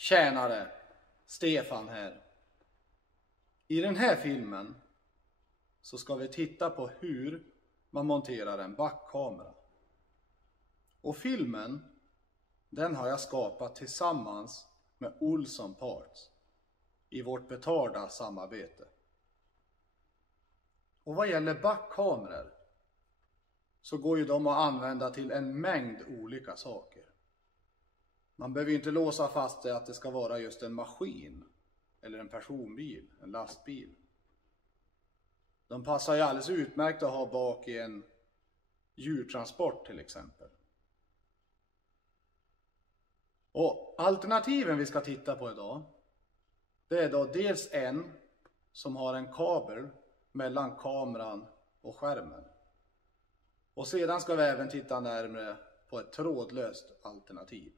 Tjänare, Stefan här. I den här filmen så ska vi titta på hur man monterar en backkamera. Och filmen, den har jag skapat tillsammans med Olsson Parts i vårt betalda samarbete. Och vad gäller backkameror så går ju de att använda till en mängd olika saker. Man behöver ju inte låsa fast det att det ska vara just en maskin eller en personbil, en lastbil. De passar ju alldeles utmärkt att ha bak i en djurtransport till exempel. Och alternativen vi ska titta på idag, det är då dels en som har en kabel mellan kameran och skärmen. Och sedan ska vi även titta närmare på ett trådlöst alternativ.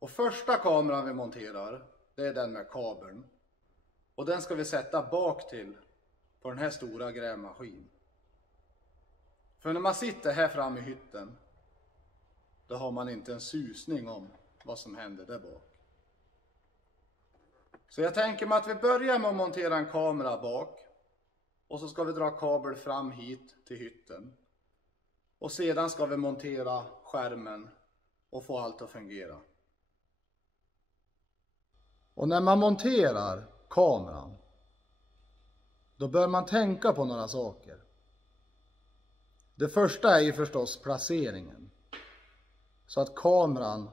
Och första kameran vi monterar, det är den med kabeln. Och den ska vi sätta bak till på den här stora grävmaskinen. För när man sitter här framme i hytten, då har man inte en susning om vad som händer där bak. Så jag tänker mig att vi börjar med att montera en kamera bak. Och så ska vi dra kabel fram hit till hytten. Och sedan ska vi montera skärmen och få allt att fungera. Och när man monterar kameran, då bör man tänka på några saker. Det första är ju förstås placeringen. Så att kameran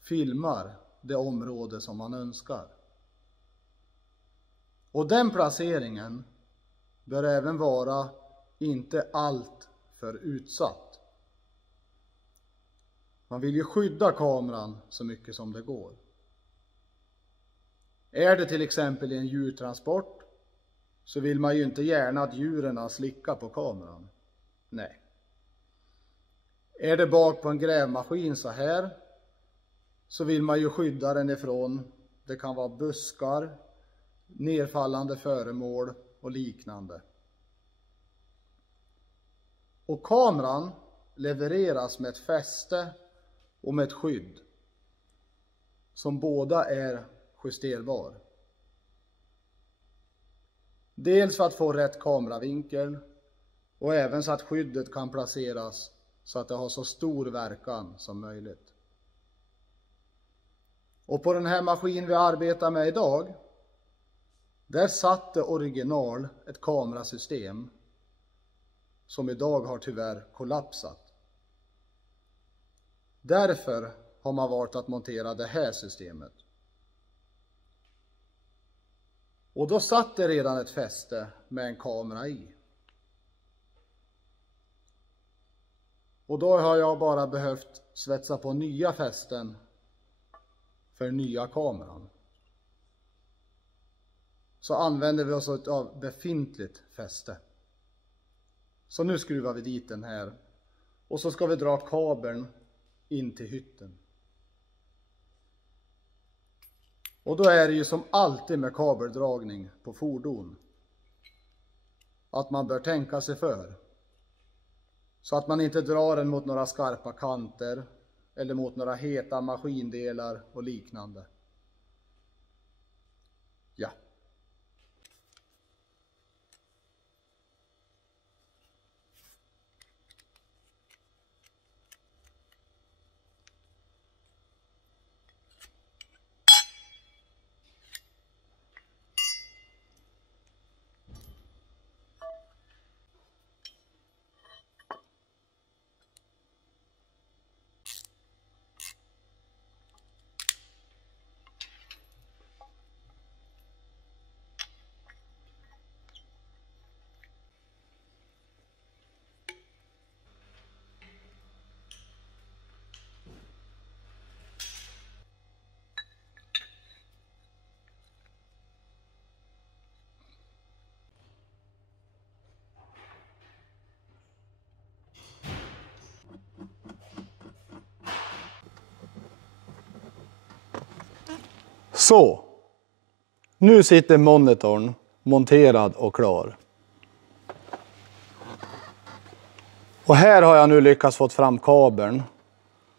filmar det område som man önskar. Och den placeringen bör även vara inte allt för utsatt. Man vill ju skydda kameran så mycket som det går. Är det till exempel i en djurtransport så vill man ju inte gärna att djuren slickar på kameran. Nej. Är det bak på en grävmaskin så här så vill man ju skydda den ifrån, det kan vara buskar, nedfallande föremål och liknande. Och kameran levereras med ett fäste och med ett skydd som båda är justerbar. Dels för att få rätt kameravinkel och även så att skyddet kan placeras så att det har så stor verkan som möjligt. Och på den här maskinen vi arbetar med idag, där satte original ett kamerasystem som idag har tyvärr kollapsat. Därför har man valt att montera det här systemet. Och då satt det redan ett fäste med en kamera i. Och då har jag bara behövt svetsa på nya fästen för nya kameran. Så använder vi oss av befintligt fäste. Så nu skruvar vi dit den här. Och så ska vi dra kabeln in till hytten. Och då är det ju som alltid med kabeldragning på fordon att man bör tänka sig för. Så att man inte drar den mot några skarpa kanter eller mot några heta maskindelar och liknande. Ja. Så, nu sitter monitorn monterad och klar. Och här har jag nu lyckats få fram kabeln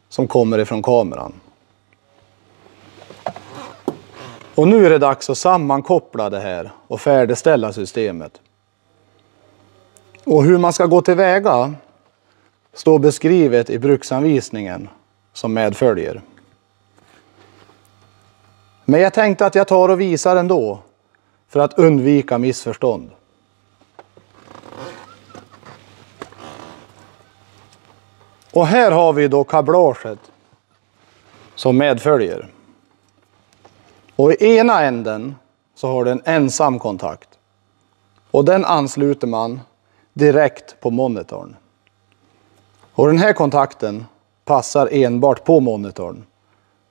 som kommer ifrån kameran. Och nu är det dags att sammankoppla det här och färdigställa systemet. Och hur man ska gå tillväga står beskrivet i bruksanvisningen som medföljer. Men jag tänkte att jag tar och visar ändå för att undvika missförstånd. Och här har vi då kablaget som medföljer. Och i ena änden så har det en ensam kontakt. Och den ansluter man direkt på monitorn. Och den här kontakten passar enbart på monitorn.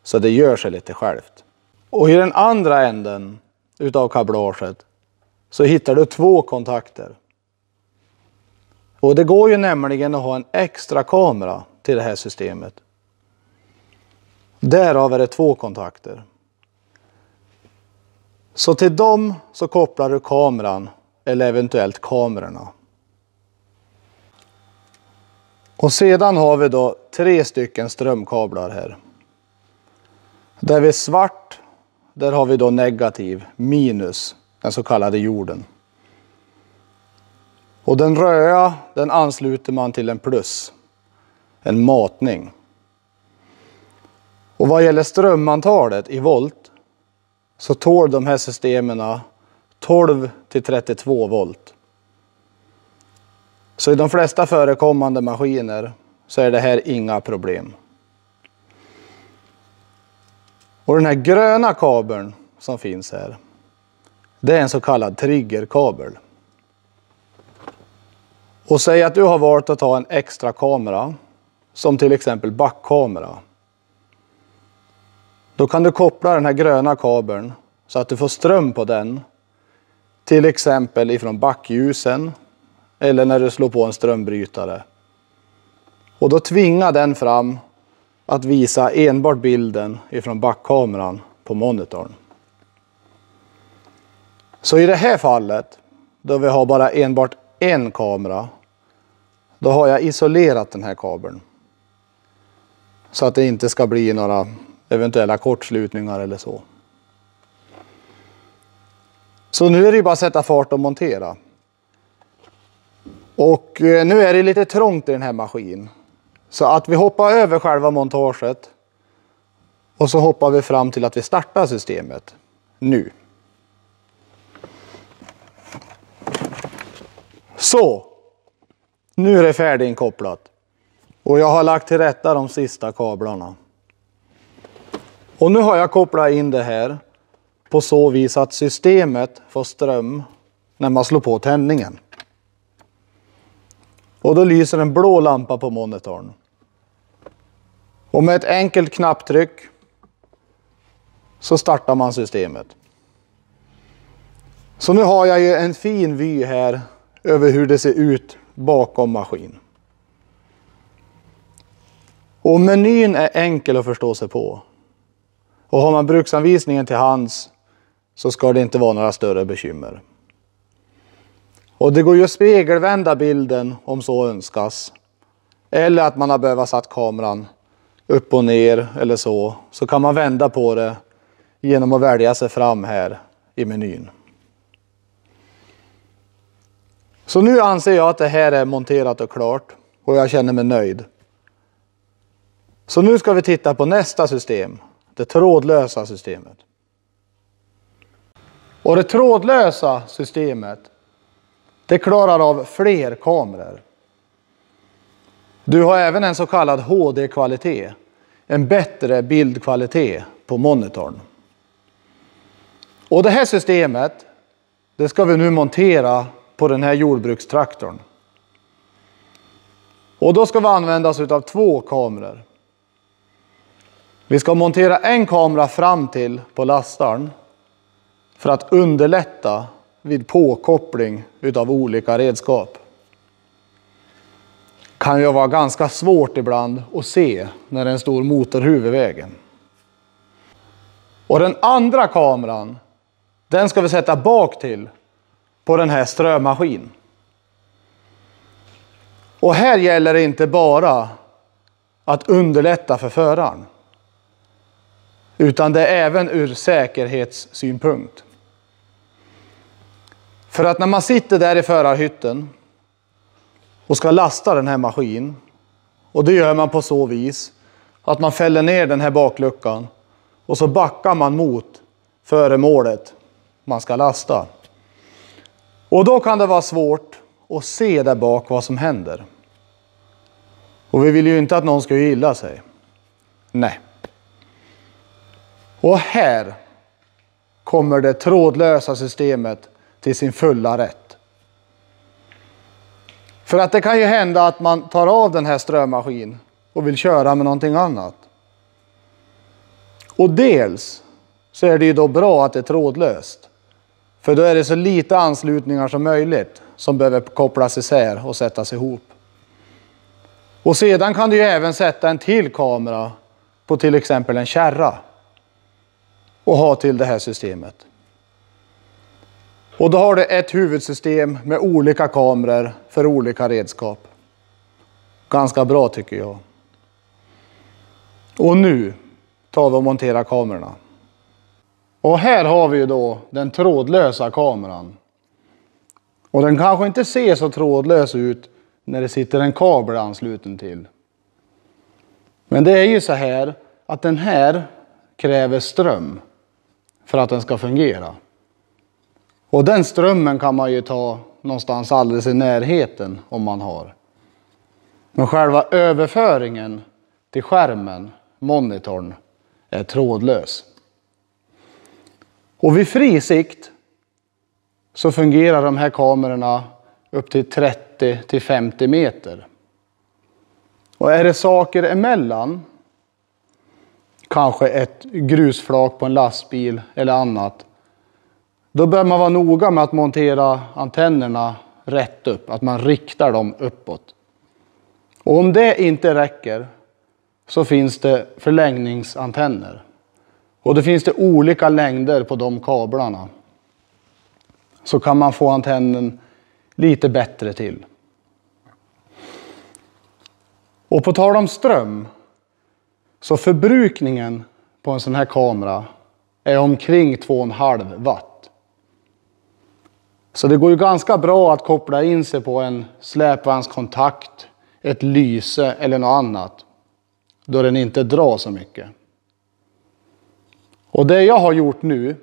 Så det gör sig lite självt. Och i den andra änden utav kablaget så hittar du 2 kontakter. Och det går ju nämligen att ha en extra kamera till det här systemet. Därav är det 2 kontakter. Så till dem så kopplar du kameran eller eventuellt kamerorna. Och sedan har vi då 3 stycken strömkablar här. Där vid svart, där har vi då negativ, minus, den så kallade jorden. Och den röda, den ansluter man till en plus, en matning. Och vad gäller strömantalet i volt så tål de här systemen 12 till 32 volt. Så i de flesta förekommande maskiner så är det här inga problem. Och den här gröna kabeln som finns här, det är en så kallad triggerkabel. Och säg att du har valt att ta en extra kamera, som till exempel backkamera. Då kan du koppla den här gröna kabeln så att du får ström på den. Till exempel ifrån backljusen eller när du slår på en strömbrytare. Och då tvingar den fram att visa enbart bilden ifrån backkameran på monitorn. Så i det här fallet, då vi har bara enbart en kamera, då har jag isolerat den här kabeln. Så att det inte ska bli några eventuella kortslutningar eller så. Så nu är det bara att sätta fart och montera. Och nu är det lite trångt i den här maskinen. Så att vi hoppar över själva montaget. Och så hoppar vi fram till att vi startar systemet. Nu. Så. Nu är det färdiginkopplat. Och jag har lagt till rätta de sista kablarna. Och nu har jag kopplat in det här på så vis att systemet får ström när man slår på tändningen. Och då lyser en blå lampa på monitorn. Och med ett enkelt knapptryck så startar man systemet. Så nu har jag ju en fin vy här över hur det ser ut bakom maskinen. Och menyn är enkel att förstå sig på. Och har man bruksanvisningen till hands så ska det inte vara några större bekymmer. Och det går ju att spegelvända bilden om så önskas. Eller att man har behövt satt kameran upp och ner eller så. Så kan man vända på det genom att välja sig fram här i menyn. Så nu anser jag att det här är monterat och klart. Och jag känner mig nöjd. Så nu ska vi titta på nästa system. Det trådlösa systemet. Och det trådlösa systemet, det klarar av fler kameror. Du har även en så kallad HD-kvalitet. En bättre bildkvalitet på monitorn. Och det här systemet, det ska vi nu montera på den här jordbrukstraktorn. Och då ska vi använda oss av 2 kameror. Vi ska montera en kamera fram till på lastaren för att underlätta vid påkoppling utav olika redskap. Kan ju vara ganska svårt ibland att se när det är en stor motorhuv i vägen. Och den andra kameran, den ska vi sätta bak till på den här strömaskinen. Och här gäller det inte bara att underlätta för föraren. utan det är även ur säkerhetssynpunkt. För att när man sitter där i förarhytten och ska lasta den här maskinen, och det gör man på så vis att man fäller ner den här bakluckan och så backar man mot föremålet man ska lasta. Och då kan det vara svårt att se där bak vad som händer. Och vi vill ju inte att någon ska illa sig. Nej. Och här kommer det trådlösa systemet till sin fulla rätt. För att det kan ju hända att man tar av den här strömmaskinen och vill köra med någonting annat. Och dels så är det ju då bra att det är trådlöst. För då är det så lite anslutningar som möjligt som behöver kopplas isär och sättas ihop. Och sedan kan du ju även sätta en till kamera på till exempel en kärra och ha till det här systemet. Och då har du ett huvudsystem med olika kameror för olika redskap. Ganska bra tycker jag. Och nu tar vi och monterar kamerorna. Och här har vi ju då den trådlösa kameran. Och den kanske inte ser så trådlös ut när det sitter en kabel ansluten till. Men det är ju så här att den här kräver ström för att den ska fungera. Och den strömmen kan man ju ta någonstans alldeles i närheten om man har. Men själva överföringen till skärmen, monitorn, är trådlös. Och vid fri sikt så fungerar de här kamerorna upp till 30-50 meter. Och är det saker emellan, kanske ett grusflak på en lastbil eller annat, då bör man vara noga med att montera antennerna rätt upp, att man riktar dem uppåt. Och om det inte räcker så finns det förlängningsantenner. Och det finns det olika längder på de kablarna. Så kan man få antennen lite bättre till. Och på tal om ström, så förbrukningen på en sån här kamera är omkring 2,5 watt. Så det går ju ganska bra att koppla in sig på en släpvagnskontakt, ett lyse eller något annat, då den inte drar så mycket. Och det jag har gjort nu,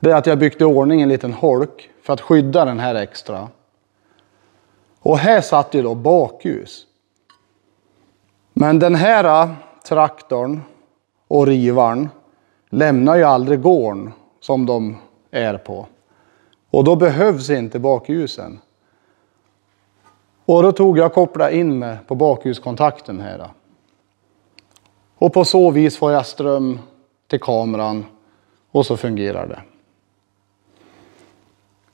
det är att jag byggt i ordning en liten holk för att skydda den här extra. Och här satt ju då bakljus. Men den här traktorn och rivaren lämnar ju aldrig gården som de är på. Och då behövs inte bakljusen. Och då tog jag och kopplade in mig på bakljuskontakten här. Och på så vis får jag ström till kameran och så fungerar det.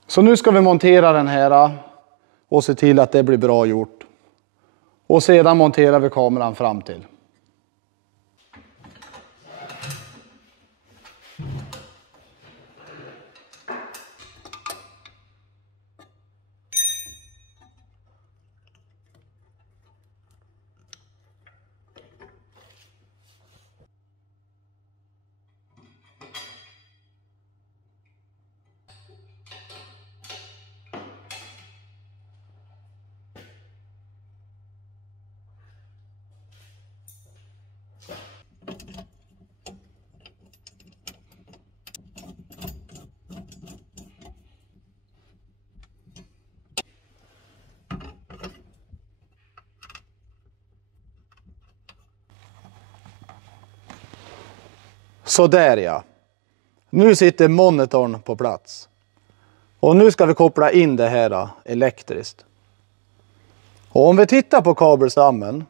Så nu ska vi montera den här och se till att det blir bra gjort. Och sedan monterar vi kameran fram till. Så där ja. Nu sitter monitorn på plats. Och nu ska vi koppla in det här elektriskt. Och om vi tittar på kabelstammen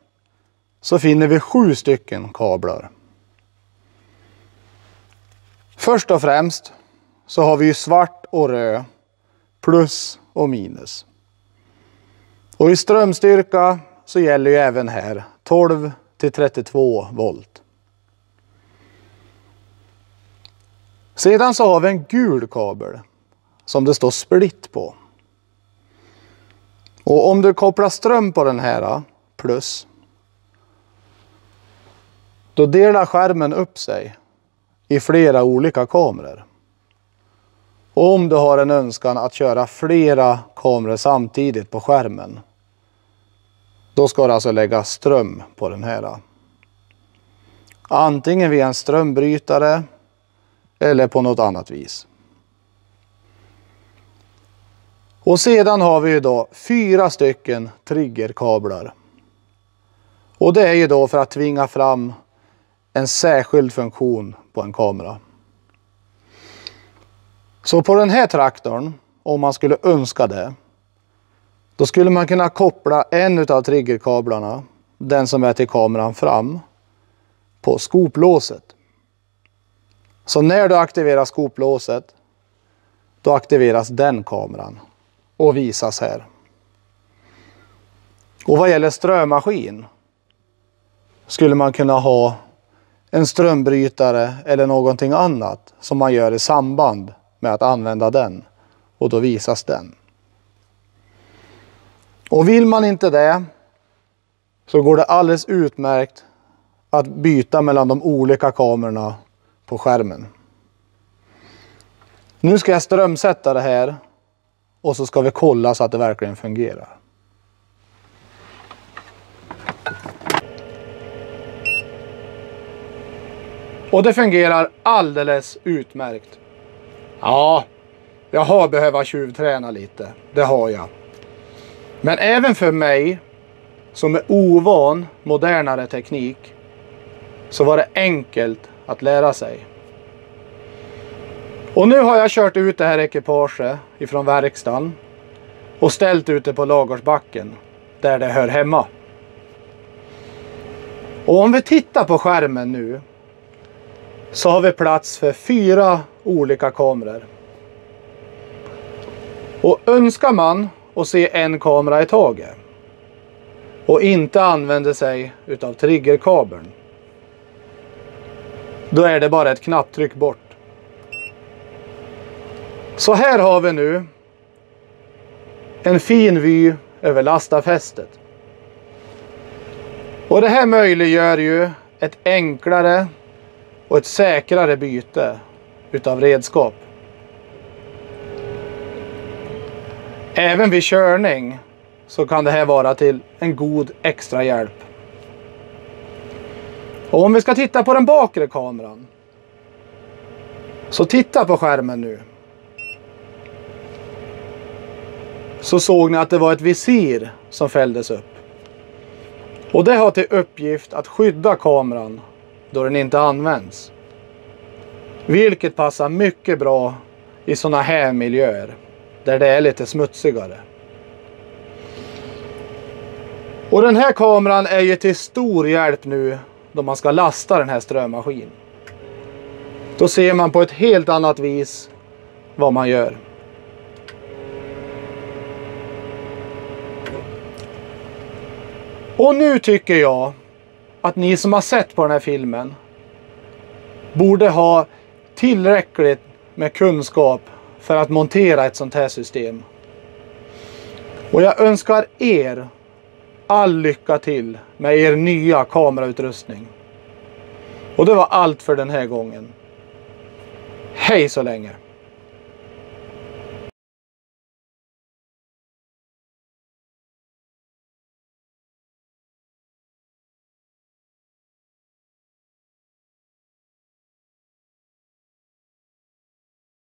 så finner vi 7 stycken kablar. Först och främst så har vi ju svart och röd, plus och minus. Och i strömstyrka så gäller ju även här 12 till 32 volt. Sedan så har vi en gul kabel som det står split på. Och om du kopplar ström på den här plus, då delar skärmen upp sig i flera olika kameror. Och om du har en önskan att köra flera kameror samtidigt på skärmen, då ska du alltså lägga ström på den här. Antingen via en strömbrytare eller på något annat vis. Och sedan har vi ju då 4 stycken triggerkablar. Och det är ju då för att tvinga fram en särskild funktion på en kamera. Så på den här traktorn, om man skulle önska det, då skulle man kunna koppla en av triggerkablarna, den som är till kameran fram, på skoplåset. Så när du aktiverar skoplåset, då aktiveras den kameran och visas här. Och vad gäller strömmaskin skulle man kunna ha en strömbrytare eller någonting annat som man gör i samband med att använda den, och då visas den. Och vill man inte det, så går det alldeles utmärkt att byta mellan de olika kamerorna på skärmen. Nu ska jag strömsätta det här och så ska vi kolla så att det verkligen fungerar. Och det fungerar alldeles utmärkt. Ja, jag har behövt tjuvträna lite. Det har jag. Men även för mig som är ovan modernare teknik, så var det enkelt att lära sig. Och nu har jag kört ut det här ekipaget ifrån verkstaden och ställt ute på ladugårdsbacken där det hör hemma. Och om vi tittar på skärmen nu, så har vi plats för 4 olika kameror. Och önskar man att se en kamera i taget och inte använder sig utav triggerkabeln, då är det bara ett knapptryck bort. Så här har vi nu en fin vy över lastarfästet. Och det här möjliggör ju ett enklare och ett säkrare byte utav redskap. Även vid körning så kan det här vara till en god extra hjälp. Och om vi ska titta på den bakre kameran, så titta på skärmen nu. Så såg ni att det var ett visir som fälldes upp. Och det har till uppgift att skydda kameran då den inte används. Vilket passar mycket bra i sådana här miljöer där det är lite smutsigare. Och den här kameran är ju till stor hjälp nu då man ska lasta den här strömmaskinen. Då ser man på ett helt annat vis vad man gör. Och nu tycker jag att ni som har sett på den här filmen borde ha tillräckligt med kunskap för att montera ett sånt här system. Och jag önskar er all lycka till med er nya kamerautrustning. Och det var allt för den här gången. Hej så länge!